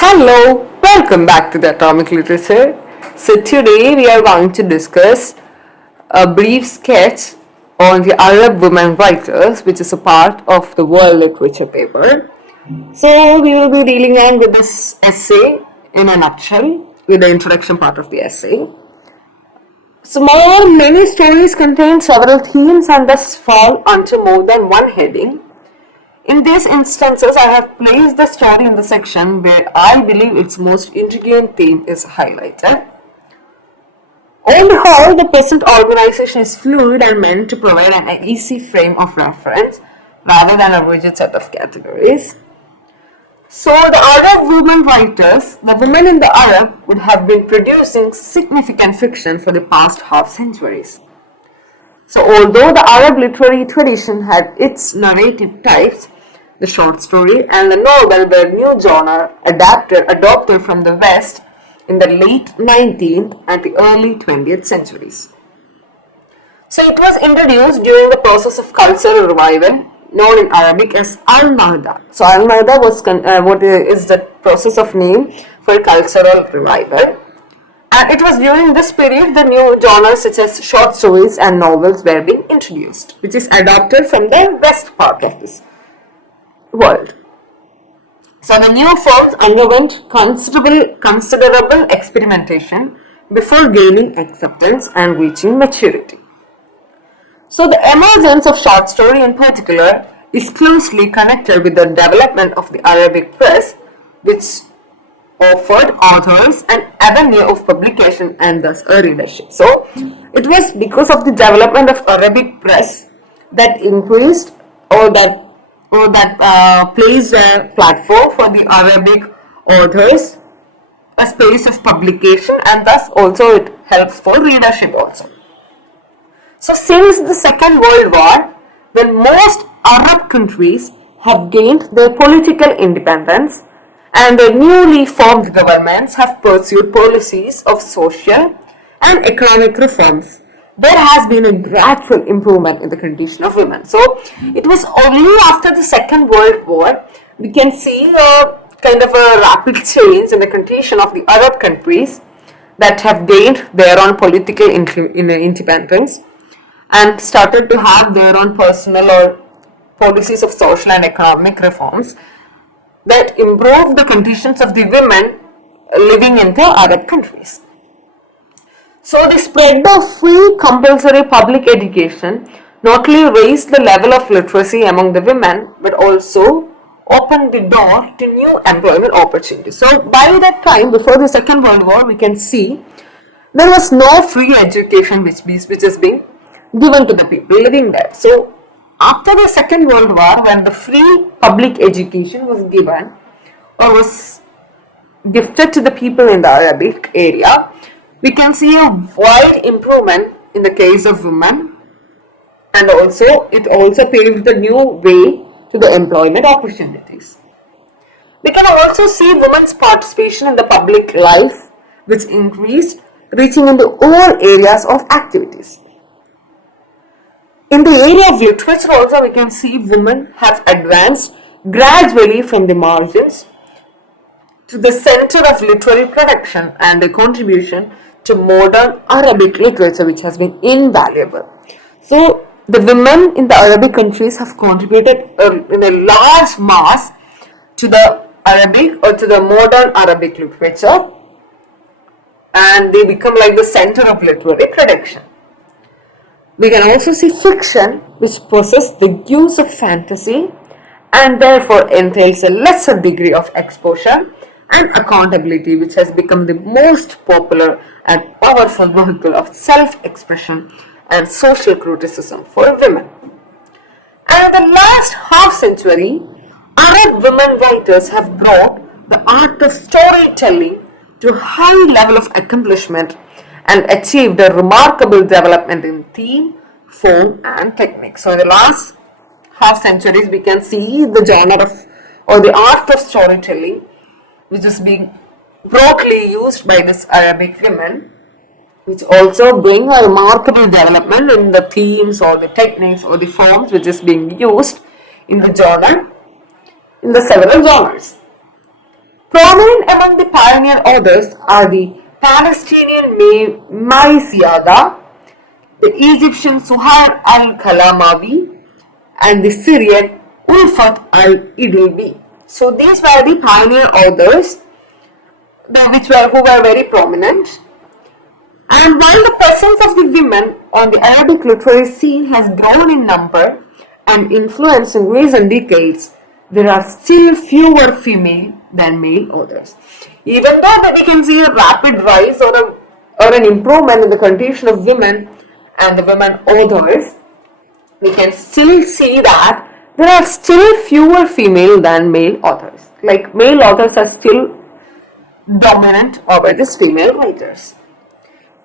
Hello, welcome back to the Atomic Literature. So today we are going to discuss a brief sketch on the Arab women writers, which is a part of the world literature paper. So we will be dealing with this essay in a nutshell with the introduction part of the essay. So many stories contain several themes and thus fall under more than one heading. In these instances, I have placed the story in the section where I believe its most intriguing theme is highlighted. On the whole, the present organization is fluid and meant to provide an easy frame of reference rather than a rigid set of categories. So the Arab women writers, the women in the Arab would have been producing significant fiction for the past half centuries. So although the Arab literary tradition had its narrative types, the short story and the novel were new genre adopted from the West in the late 19th and the early 20th centuries. So it was introduced during the process of cultural revival known in Arabic as Al-Mahda. So Al-Mahda was what is the process of name for cultural revival. And it was during this period the new genres such as short stories and novels were being introduced, which is adopted from the west part of this world. So the new forms underwent considerable experimentation before gaining acceptance and reaching maturity. So the emergence of short story in particular is closely connected with the development of the Arabic press, which offered authors an avenue of publication and thus a readership. So it was because of the development of Arabic press that increased or that placed a platform for the Arabic authors, a space of publication, and thus also it helps for readership also. So since the Second World War, when most Arab countries have gained their political independence and the newly formed governments have pursued policies of social and economic reforms, there has been a gradual improvement in the condition of women. So it was only after the Second World War we can see a kind of a rapid change in the condition of the Arab countries that have gained their own political independence and started to have their own personal or policies of social and economic reforms that improved the conditions of the women living in the Arab countries. So the spread of free compulsory public education not only raised the level of literacy among the women but also opened the door to new employment opportunities. So by that time, before the Second World War, we can see there was no free education which is being given to the people living there. So after the Second World War, when the free public education was given or was gifted to the people in the Arabic area, we can see a wide improvement in the case of women, and it also paved the new way to the employment opportunities. We can also see women's participation in the public life, which increased, reaching into all areas of activities. In the area of literature also, we can see women have advanced gradually from the margins to the center of literary production and the contribution to modern Arabic literature, which has been invaluable. So the women in the Arabic countries have contributed in a large mass to the Arabic or to the modern Arabic literature, and they become like the center of literary production. We can also see fiction, which possesses the use of fantasy and therefore entails a lesser degree of exposure and accountability, which has become the most popular and powerful vehicle of self-expression and social criticism for women. And in the last half century, Arab women writers have brought the art of storytelling to a high level of accomplishment and achieved a remarkable development in theme, form, and technique. So in the last half centuries, we can see the genre of or the art of storytelling, which is being broadly used by this Arabic women, which also bring a remarkable development in the themes or the techniques or the forms which is being used in the genre, in the several genres. Prominent among the pioneer authors are the Palestinian Mai Siada, the Egyptian Suhair al-Kalamawi, and the Syrian Ulfat al-Idilbi. So these were the pioneer authors who were very prominent. And while the presence of the women on the Arabic literary scene has grown in number and influence in recent decades, there are still fewer female than male authors. Even though we can see a rapid rise or an improvement in the condition of women and the women authors, we can still see that there are still fewer female than male authors. Like male authors are still dominant over these female writers.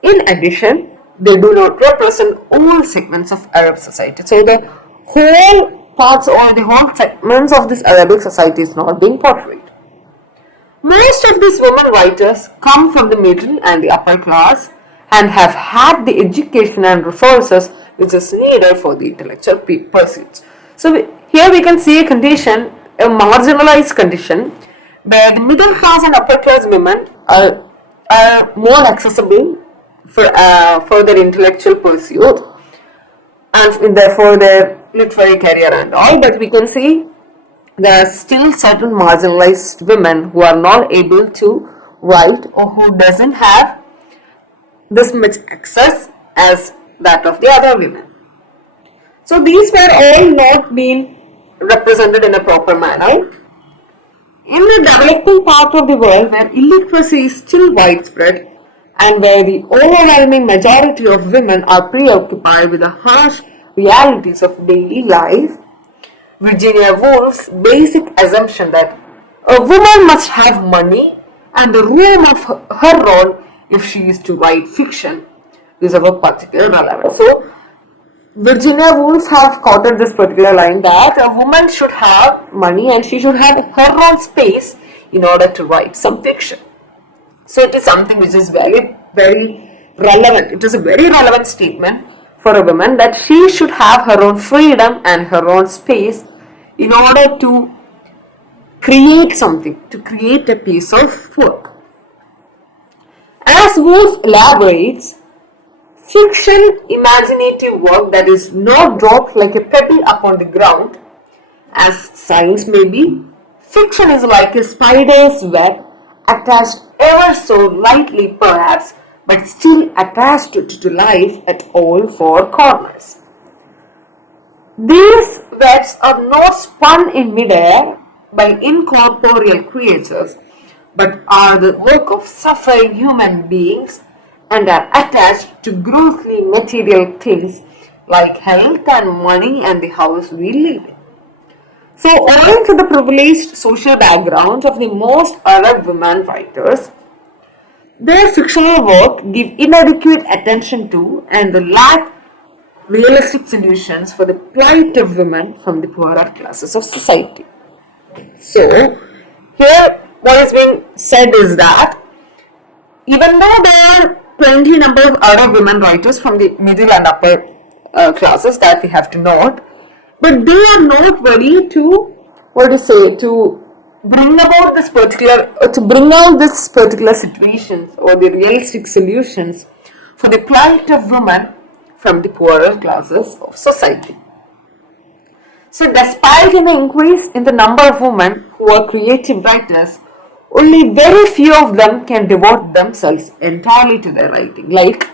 In addition, they do not represent all segments of Arab society. So the whole parts or the whole segments of this Arabic society is not being portrayed. Most of these women writers come from the middle and the upper class and have had the education and resources which is needed for the intellectual pursuits. So here we can see a condition, a marginalized condition, where the middle class and upper class women are more accessible for their intellectual pursuit and therefore their literary career and all, but we can see there are still certain marginalized women who are not able to write or who doesn't have this much access as that of the other women. So these were all not being represented in a proper manner. In the developing part of the world where illiteracy is still widespread and where the overwhelming majority of women are preoccupied with the harsh realities of daily life, Virginia Woolf's basic assumption that a woman must have money and the room of her role if she is to write fiction is of a particular relevance. So, Virginia Woolf have quoted this particular line that a woman should have money and she should have her own space in order to write some fiction. So it is something which is very, very relevant. It is a very relevant statement for a woman that she should have her own freedom and her own space in order to create something, to create a piece of work. As Woolf elaborates, fiction, imaginative work that is not dropped like a pebble upon the ground, as science may be, fiction is like a spider's web attached ever so lightly perhaps, but still attached to life at all four corners. These webs are not spun in midair by incorporeal creatures, but are the work of suffering human beings and are attached to grossly material things like health and money and the house we live in. So, owing to the privileged social background of the most Arab women writers, their fictional work give inadequate attention to and lack realistic solutions for the plight of women from the poorer classes of society. So, here what is being said is that even though there are plenty number of Arab women writers from the middle and upper classes that we have to note, but they are not ready to bring about this particular situations or the realistic solutions for the plight of women from the poorer classes of society. So despite an increase in the number of women who are creative writers, only very few of them can devote themselves entirely to their writing. Like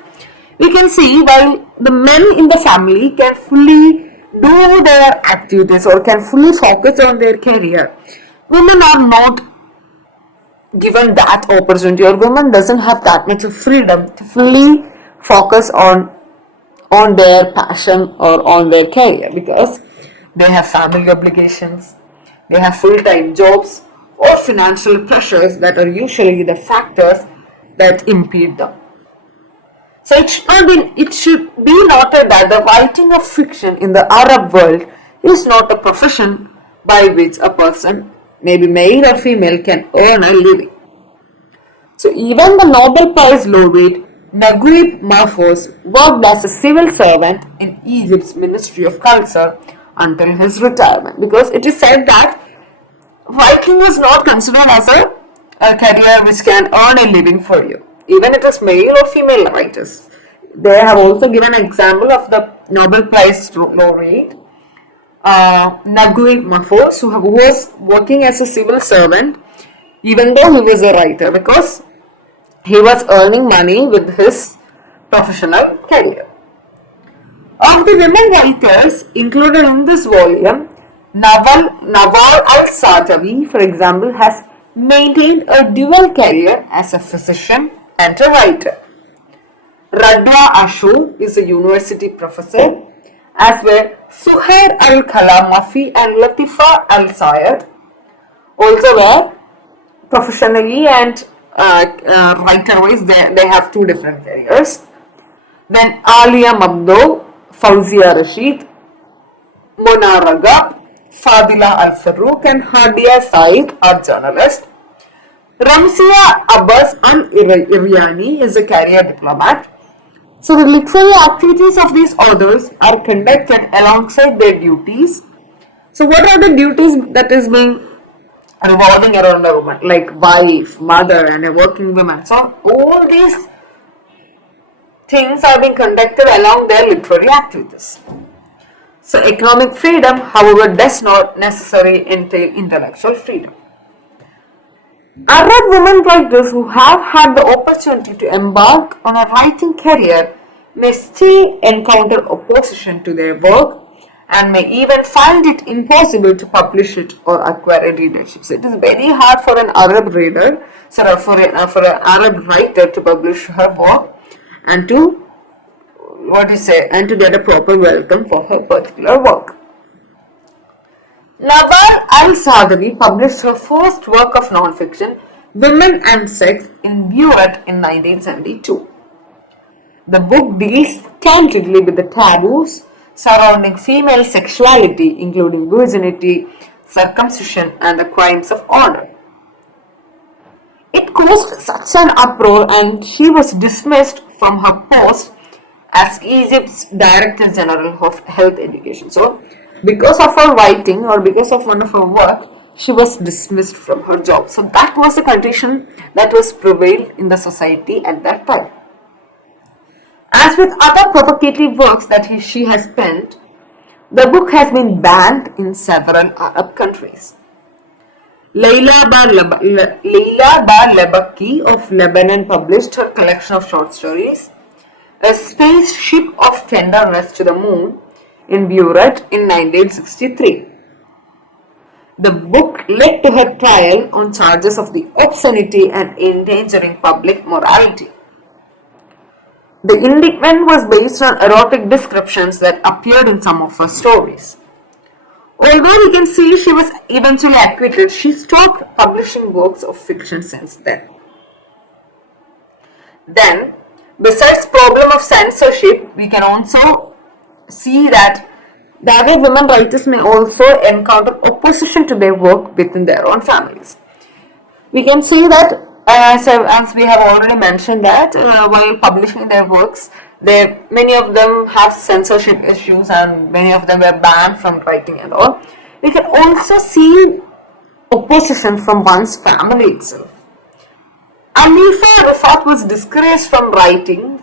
we can see, while the men in the family can fully do their activities or can fully focus on their career, women are not given that opportunity, or women doesn't have that much of freedom to fully focus on their passion or on their career, because they have family obligations, they have full-time jobs or financial pressures that are usually the factors that impede them. So it should be noted that the writing of fiction in the Arab world is not a profession by which a person, maybe male or female, can earn a living. So even the Nobel Prize laureate Naguib Mahfouz worked as a civil servant in Egypt's Ministry of Culture until his retirement, because it is said that writing was not considered as a a career which can earn a living for you, even it is male or female writers. They have also given an example of the Nobel Prize laureate Naguib Mahfouz, who was working as a civil servant even though he was a writer, because he was earning money with his professional career. Of the women writers included in this volume, Nawal al-Sadawi, for example, has maintained a dual career as a physician and a writer. Radwa Ashu is a university professor, as were Suhair al-Kalamafi and Latifa al-Sayed, also were professionally and writer-wise, they have two different careers. Then Alia Mabdo, Fauzia Rashid, Mona Raga, Fadila Al-Farouk and Hadia Said are journalists. Ramsia Abbas Al-Iryani is a career diplomat. So the literary activities of these authors are conducted alongside their duties. So what are the duties that is being revolving around a woman, like wife, mother and a working woman? So all these things are being conducted along their literary activities. So economic freedom, however, does not necessarily entail intellectual freedom. Arab women writers who have had the opportunity to embark on a writing career may still encounter opposition to their work and may even find it impossible to publish it or acquire a readership. So it is very hard for an Arab reader, for an Arab writer to publish her work and to get a proper welcome for her particular work. Nawal al-Sadawi published her first work of non-fiction, Women and Sex, in Beirut in 1972. The book deals candidly with the taboos surrounding female sexuality, including virginity, circumcision, and the crimes of honor. It caused such an uproar and she was dismissed from her post as Egypt's Director General of Health Education. So, because of her writing or because of one of her work, she was dismissed from her job. So that was the condition that was prevailed in the society at that time. As with other provocative works that she has penned, the book has been banned in several Arab countries. Leila Bar Lebaki of Lebanon published her collection of short stories, A Spaceship of Tenderness to the Moon, in Beirut in 1963. The book led to her trial on charges of the obscenity and endangering public morality. The indictment was based on erotic descriptions that appeared in some of her stories. Although we can see she was eventually acquitted, she stopped publishing works of fiction since then. Then, besides problem of censorship, we can also see that the Arab women writers may also encounter opposition to their work within their own families. We can see that, as we have already mentioned, that while publishing their works, many of them have censorship issues and many of them were banned from writing and all. We can also see opposition from one's family itself. Alifa Rifat was discouraged from writing,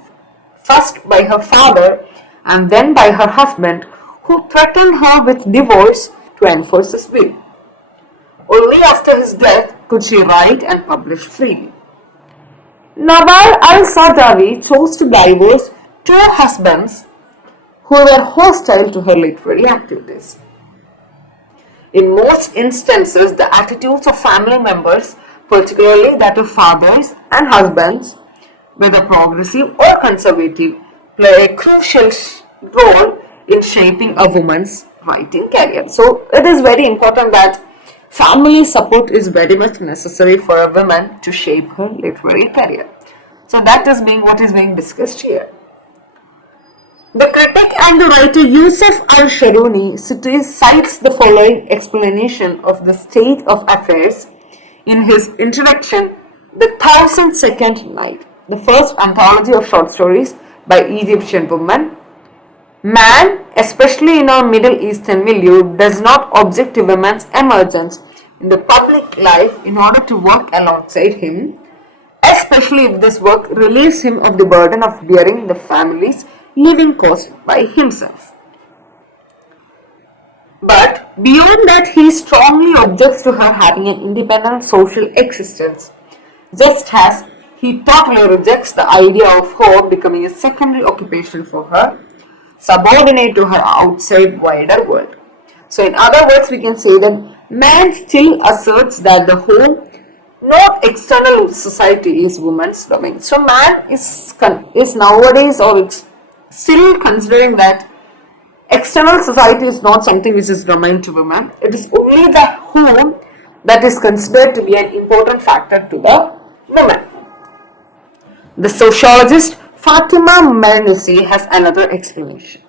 first by her father and then by her husband, who threatened her with divorce to enforce his will. Only after his death could she write and publish freely. Nawal al-Sadawi chose to divorce two husbands who were hostile to her literary activities. In most instances, the attitudes of family members, particularly that of fathers and husbands, whether progressive or conservative, play a crucial role in shaping a woman's writing career. So it is very important that family support is very much necessary for a woman to shape her literary career. So that is what is being discussed here. The critic and the writer Yusuf al-Sharuni cites the following explanation of the state of affairs in his introduction, The 1002nd Night, the first anthology of short stories by Egyptian women. Man, especially in our Middle Eastern milieu, does not object to women's emergence in the public life in order to work alongside him, especially if this work relieves him of the burden of bearing the family's living cost by himself. But beyond that, he strongly objects to her having an independent social existence, just as he totally rejects the idea of her becoming a secondary occupation for her, subordinate to her outside wider world. So in other words, we can say that man still asserts that the home, not external society, is woman's domain. So man is nowadays, or it's still considering that external society is not something which is domain to women. It is only the home that is considered to be an important factor to the woman. The sociologist Fatima Mernissi has another explanation.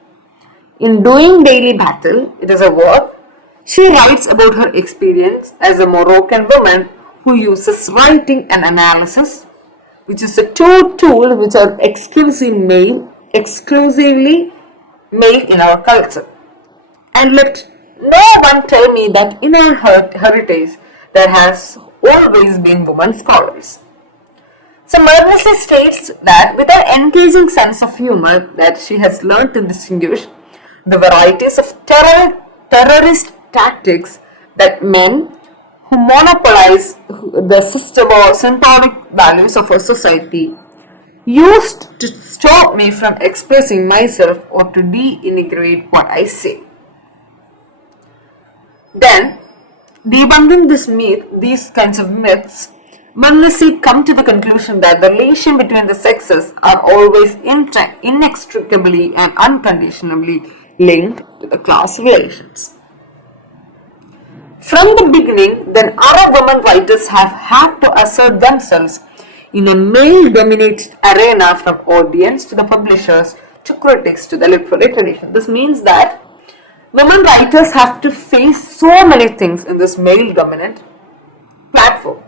In Doing Daily Battle, it is a work, she writes about her experience as a Moroccan woman who uses writing and analysis, which is a two tools which are exclusively male in our culture. And let no one tell me that in our heritage there has always been women scholars. So Mernissi states that with her engaging sense of humor that she has learned to distinguish the varieties of terrorist tactics that men who monopolize the system or symbolic values of our society used to stop me from expressing myself or to denigrate what I say. Then, debunking these kinds of myths, Mernissi come to the conclusion that the relation between the sexes are always inextricably and unconditionally linked to the class relations. From the beginning, then Arab women writers have had to assert themselves in a male-dominated arena, from audience to the publishers to critics to the literary tradition. This means that women writers have to face so many things in this male-dominant platform.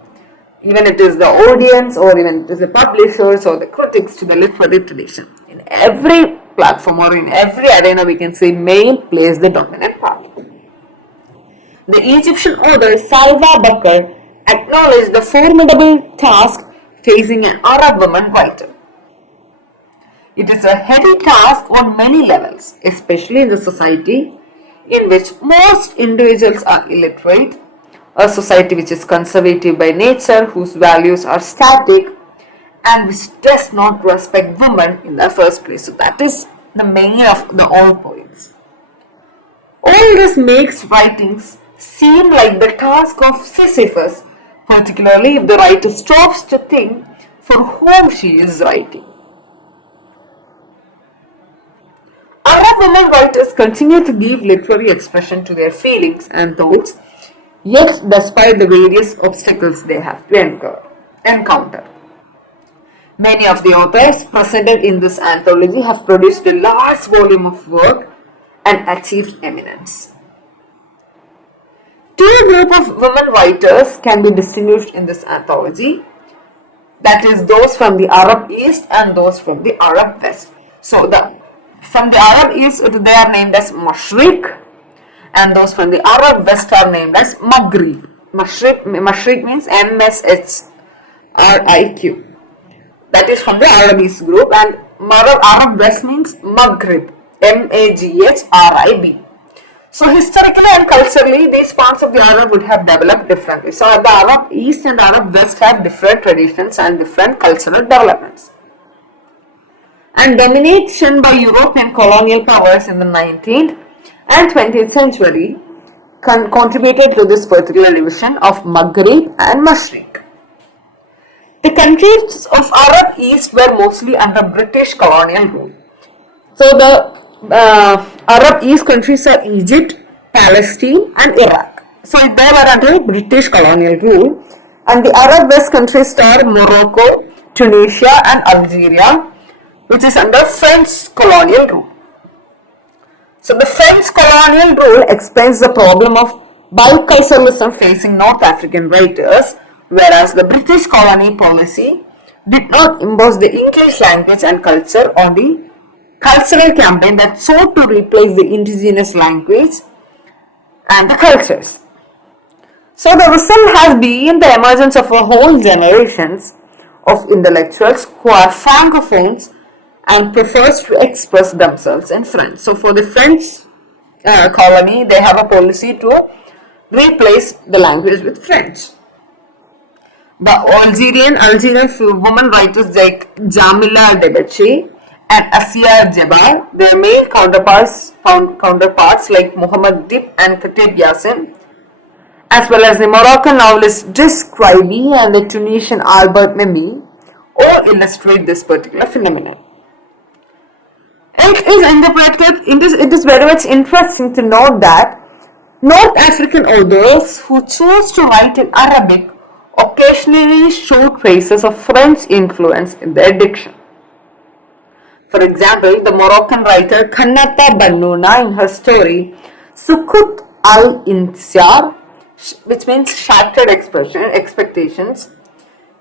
Even it is the audience, or even it is the publishers or the critics to the literary tradition. In every platform or in every arena, we can say male plays the dominant part. The Egyptian author Salwa Bakr acknowledged the formidable task facing an Arab woman writer. It is a heavy task on many levels, especially in the society in which most individuals are illiterate, a society which is conservative by nature, whose values are static, and which does not respect women in the first place. So that is the main of the all points. All this makes writings seem like the task of Sisyphus, particularly if the writer stops to think for whom she is writing. Arab women writers continue to give literary expression to their feelings and thoughts, yet despite the various obstacles they have to encounter. Many of the authors presented in this anthology have produced a large volume of work and achieved eminence. Two groups of women writers can be distinguished in this anthology, that is, those from the Arab East and those from the Arab West. So from the Arab East, they are named as Mashriq, and those from the Arab West are named as Maghrib. Mashriq means MSHRIQ. That is from the Arab East group, and Arab West means Maghrib, MAGHRIB. So historically and culturally, these parts of the Arab would have developed differently. So the Arab East and Arab West have different traditions and different cultural developments. And domination by European colonial powers in the 19th and 20th century contributed to this particular division of Maghrib and Mashriq. The countries of Arab East were mostly under British colonial rule. So the Arab East countries are Egypt, Palestine and Iraq. So they were under British colonial rule, and the Arab West countries are Morocco, Tunisia and Algeria, which is under French colonial rule. So the French colonial rule explains the problem of biculturalism facing North African writers, whereas the British colony policy did not impose the English language and culture on the cultural campaign that sought to replace the indigenous language and the cultures. So the result has been the emergence of a whole generations of intellectuals who are francophones and prefers to express themselves in French. So for the French colony, they have a policy to replace the language with French. The Algerian women writers like Jamila Debachi and Asiya Jabar, their male counterparts like Muhammad Dib and Khatib Yassin, as well as the Moroccan novelist Driss Scribe and the Tunisian Albert Memmi, all illustrate this particular phenomenon. It is very much interesting to note that North African authors who chose to write in Arabic occasionally show traces of French influence in their diction. For example, the Moroccan writer Kannata Bannouna in her story Sukut al-Intisar, which means shattered expectations,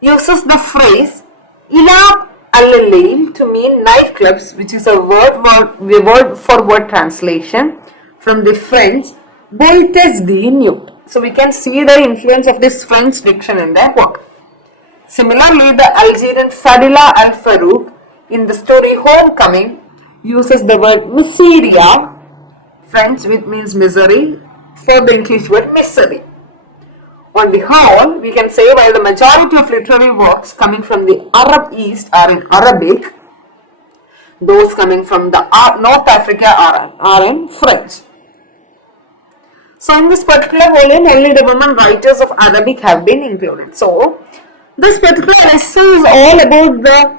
uses the phrase Ila al-Layl to mean nightclubs, which is a word for word translation from the French Boites de nuit. So we can see the influence of this French diction in their work. Similarly, the Algerian Fadila al-Farouk in the story Homecoming uses the word miseria, French which means misery, for the English word misery. On the whole, we can say while the majority of literary works coming from the Arab East are in Arabic, those coming from the North Africa are in French. So in this particular volume, only the women writers of Arabic have been included. So this particular essay is all about the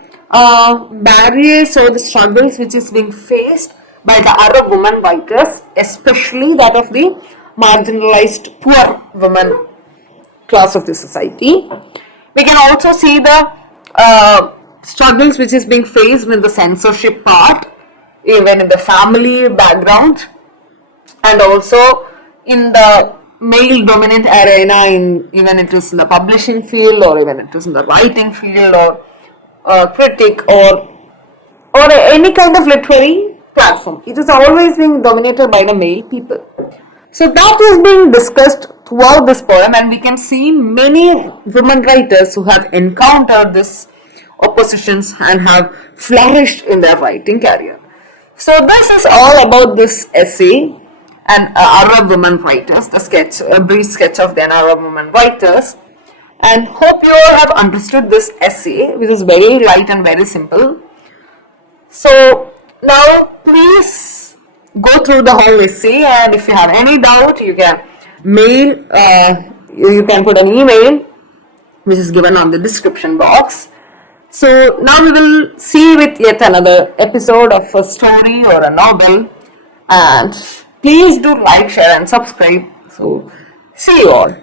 barriers or the struggles which is being faced by the Arab women writers, especially that of the marginalized poor women class of the society. We can also see the struggles which is being faced in the censorship part, even in the family background, and also in the male dominant arena, even it is in the publishing field or even it is in the writing field or critic or any kind of literary platform. It is always being dominated by the male people. So that is being discussed throughout this poem, and we can see many women writers who have encountered this oppositions and have flourished in their writing career. So this is all about this essay and Arab women writers, a brief sketch of the Arab women writers, and hope you all have understood this essay, which is very light and very simple. So now please go through the whole essay, and if you have any doubt, you can you can put an email which is given on the description box. So now we will see with yet another episode of a story or a novel, and please do like, share and subscribe. So see you all.